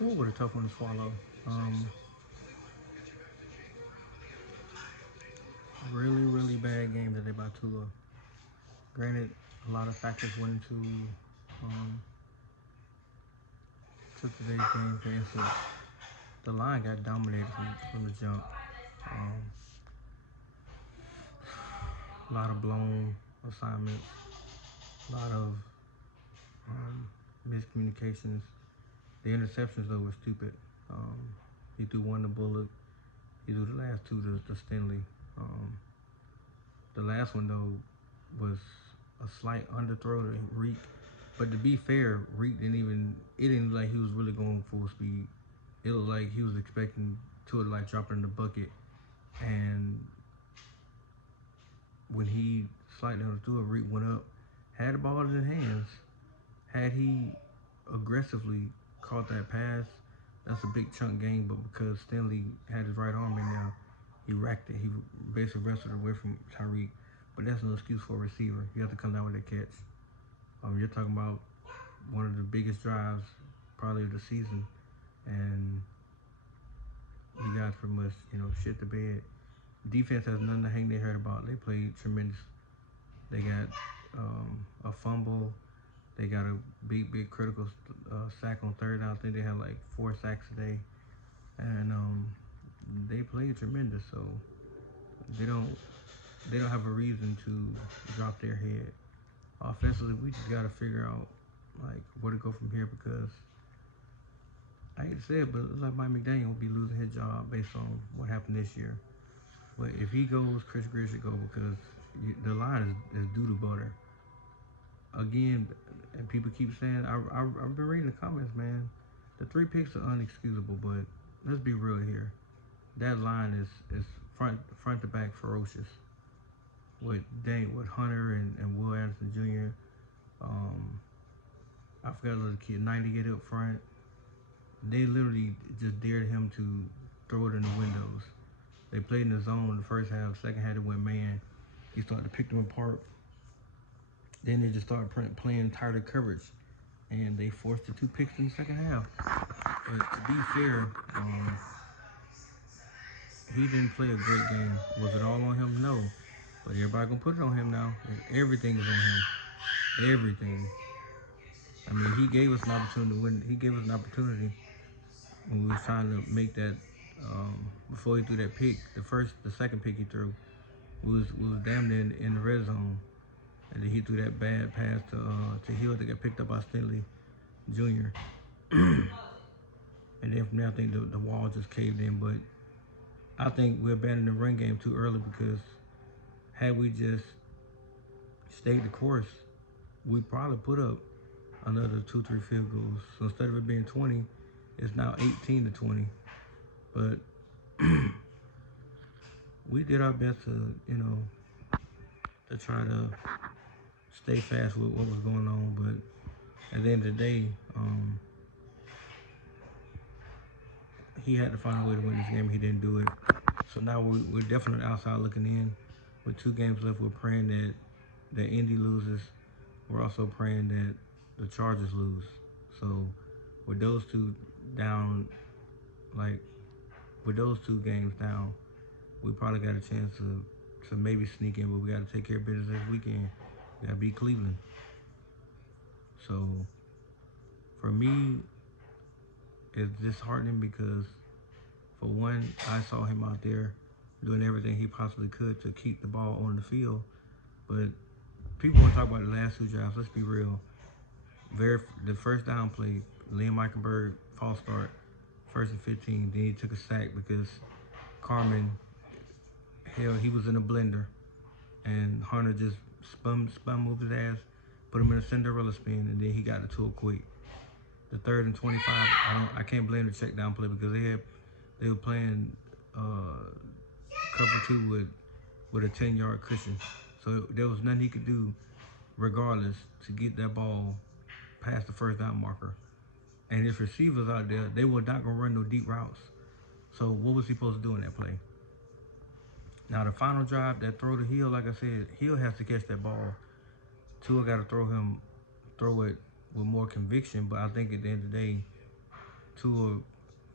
Ooh, what a tough one to swallow. Um, really, really bad game today by Tua. Granted, a lot of factors went into um, to today's game. For instance, the line got dominated from the jump. Um, a lot of blown assignments, a lot of um, miscommunications. The interceptions though were stupid. Um, he threw one to Bullock. He threw the last two to Stinley. Um, the last one though was a slight underthrow to Reek. But to be fair, Reek didn't even. It didn't look like he was really going full speed. It looked like he was expecting to like drop in the bucket, and when he slightly underthrew it, Reek went up, had the ball in his hands. Had he aggressively caught that pass, that's a big chunk game. But because Stanley had his right arm in there, he racked it. He basically wrestled away from Tyreek. But that's no excuse for a receiver. You have to come down with a catch. You're talking about one of the biggest drives probably of the season, and you guys pretty much shit the bed. Defense has nothing to hang their head about. They played tremendous. They got a fumble. They got a big critical sack on third down. I think they had like 4 sacks today, and they played tremendous. So they don't they don't have a reason to drop their head. Offensively, we just got to figure out like where to go from here because I hate to say it, but it looks like Mike McDaniel will be losing his job based on what happened this year. But if he goes, Chris Greer should go because the line is due to butter. Again, and people keep saying, I've been reading the comments, man. The 3 picks are unexcusable, but let's be real here. That line is front to back ferocious. With Hunter and Will Anderson Jr. Um, I forgot the little kid, 98 up front. They literally just dared him to throw it in the windows. They played in the zone the first half. Second half, it went man. He started to pick them apart. Then they just started playing tighter coverage, and they forced the 2 picks in the second half. But to be fair, he didn't play a great game. Was it all on him? No. But everybody gonna put it on him now. Everything is on him. Everything. I mean, he gave us an opportunity to win. He gave us an opportunity when we was trying to make that. Before he threw that pick, the second pick he threw, we was damn near in the red zone, and then he threw that bad pass to Hill that got picked up by Stanley Jr. And then from there, I think the wall just caved in. But I think we abandoned the run game too early because had we just stayed the course, we probably put up another 2, 3 field goals. So instead of it being 20, it's now 18-20. But we did our best to try to stay fast with what was going on. But at the end of the day, he had to find a way to win this game. He didn't do it. So now we're definitely outside looking in. With 2 games left, we're praying that Indy loses. We're also praying that the Chargers lose. So with those two down, like with those 2 games down, we probably got a chance to maybe sneak in, but we got to take care of business this weekend. We got to beat Cleveland. So for me, it's disheartening because for one, I saw him out there doing everything he possibly could to keep the ball on the field. But people want to talk about the last 2 drives. Let's be real. The first down play, Liam Eichenberg false start, 1st and 15. Then he took a sack because Carmen, hell, he was in a blender, and Hunter just spun moved his ass, put him in a Cinderella spin, and then he got the tool quick. The 3rd and 25, I can't blame the check down play because they were playing cover 2 with a 10-yard cushion, so there was nothing he could do regardless to get that ball past the first down marker. And his receivers out there, they were not gonna run no deep routes. So what was he supposed to do in that play? Now the final drive, that throw to Hill, like I said, Hill has to catch that ball. Tua got to throw it with more conviction. But I think at the end of the day, Tua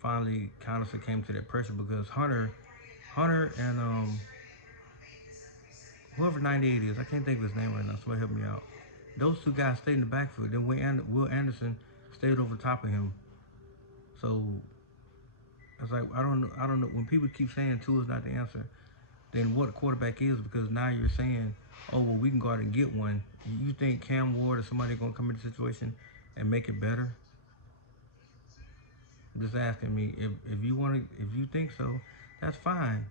finally kind of succumbed to that pressure because Hunter and whoever 98 is, I can't think of his name right now. Somebody help me out. Those two guys stayed in the backfield. Then Will Anderson stayed over top of him. So it's like I don't know. When people keep saying Tua's not the answer, then what a quarterback is, because now you're saying, oh well, we can go out and get one. You think Cam Ward or somebody gonna come into the situation and make it better? Just asking me if you think so, that's fine.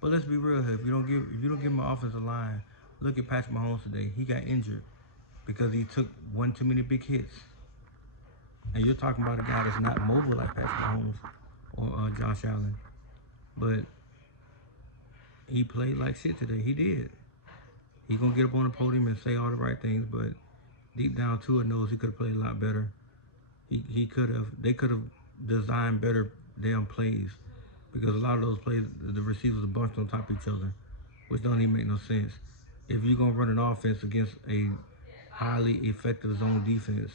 But let's be real here. If you don't give him an offensive line, look at Patrick Mahomes today. He got injured because he took one too many big hits. And you're talking about a guy that's not mobile like Patrick Mahomes or Josh Allen, but he played like shit today. He did. He gonna get up on the podium and say all the right things, but deep down, Tua knows he could have played a lot better. He could have. They could have designed better damn plays, because a lot of those plays, the receivers are bunched on top of each other, which don't even make no sense. If you're gonna run an offense against a highly effective zone defense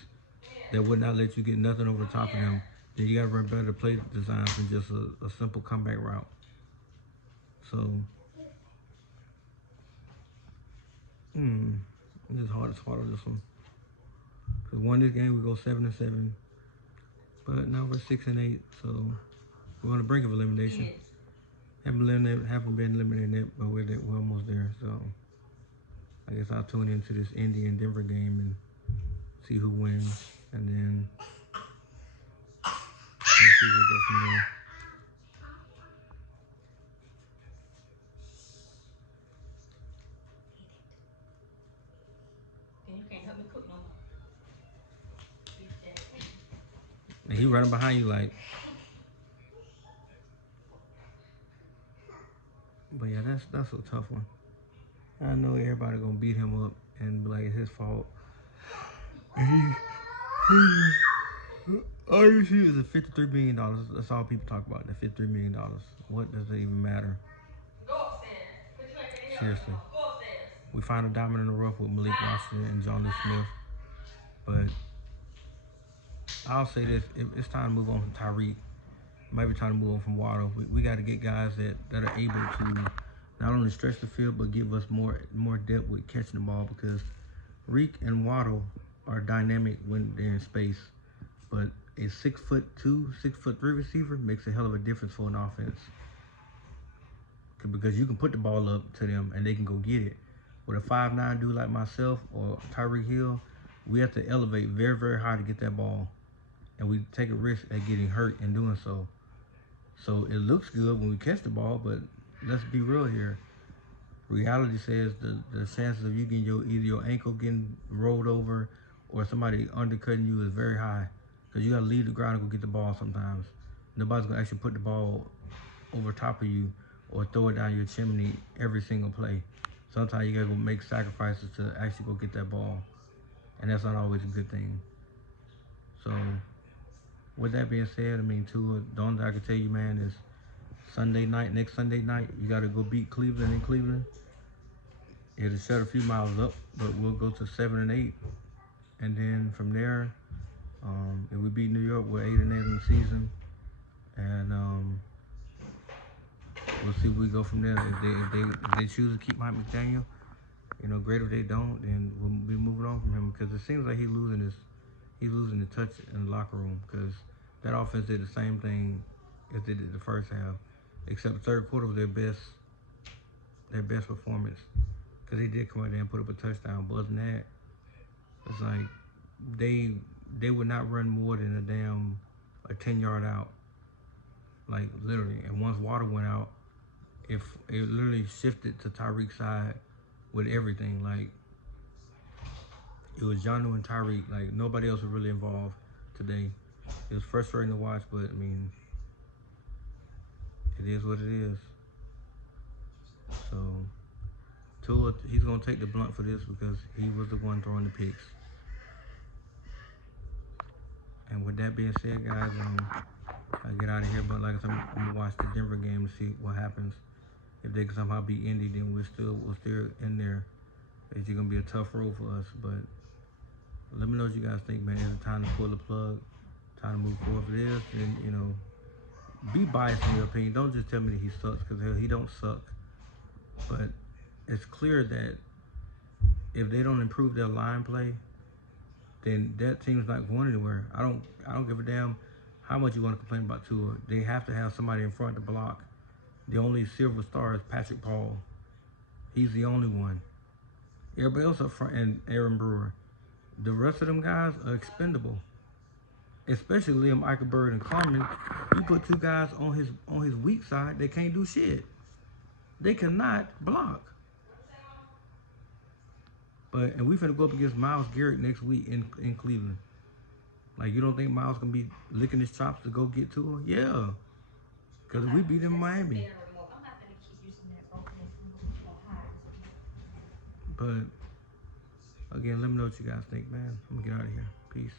that would not let you get nothing over the top of them, then you gotta run better play designs than just a simple comeback route. So, it's hard to swallow this one. Cause won this game, we go 7-7, but now we're 6-8, so we're on the brink of elimination. Haven't been eliminated yet, but we're almost there. So I guess I'll tune into this Indy and Denver game and see who wins, and then we'll see where we go from there. And he running behind you like, but yeah, that's a tough one. I know everybody gonna beat him up and be like it's his fault. All you see is a $53 million. That's all people talk about. That $53 million. What does it even matter? Seriously. We find a diamond in the rough with Malik Washington and Jonnu Smith, but I'll say this: it's time to move on from Tyreek. Maybe time to move on from Waddle. We got to get guys that are able to not only stretch the field but give us more depth with catching the ball, because Reek and Waddle are dynamic when they're in space, but a 6'2", 6'3" receiver makes a hell of a difference for an offense, because you can put the ball up to them and they can go get it. With a 5'9" dude like myself or Tyreek Hill, we have to elevate very, very high to get that ball, and we take a risk at getting hurt in doing so. So it looks good when we catch the ball, but let's be real here. Reality says the chances of you getting either your ankle getting rolled over or somebody undercutting you is very high, because you got to leave the ground and go get the ball sometimes. Nobody's going to actually put the ball over top of you or throw it down your chimney every single play. Sometimes you got to go make sacrifices to actually go get that ball, and that's not always a good thing. So with that being said, I mean, the only thing I can tell you, man, is next Sunday night, you got to go beat Cleveland in Cleveland. It'll shut a few miles up, but we'll go to 7-8, and then from there, if we beat New York, we're 8-8 in the season, and we'll see where we go from there. If they choose to keep Mike McDaniel, great. If they don't, then we'll be moving on from him, because it seems like he's losing the touch in the locker room, because that offense did the same thing as they did the first half, except the third quarter was their best performance, because they did come out there and put up a touchdown. But other than that, it's like they would not run more than a 10-yard out, like literally. And once Water went out, if it literally shifted to Tyreek's side with everything, like it was Jonnu and Tyreek, like nobody else was really involved today. It was frustrating to watch, but I mean, it is what it is. So Tua, he's gonna take the blunt for this, because he was the one throwing the picks. And with that being said, guys, I get out of here. But like I said, I'm gonna watch the Denver game to see what happens. If they can somehow beat Indy, then we're still in there. It's gonna be a tough road for us. But let me know what you guys think, man. Is it time to pull the plug, time to move forward for this, and be biased in your opinion. Don't just tell me that he sucks, because hell, he don't suck. But it's clear that if they don't improve their line play, then that team's not going anywhere. I don't give a damn how much you want to complain about Tua. They have to have somebody in front to block. The only silver star is Patrick Paul. He's the only one. Everybody else up front, and Aaron Brewer. The rest of them guys are expendable. Especially Liam Eichenberg and Carmen. You put two guys on his weak side, they can't do shit. They cannot block. And we finna go up against Myles Garrett next week in Cleveland. Like, you don't think Myles gonna be licking his chops to go get to her? Yeah. Because we beat him in Miami. But, again, let me know what you guys think, man. I'm gonna get out of here. Peace.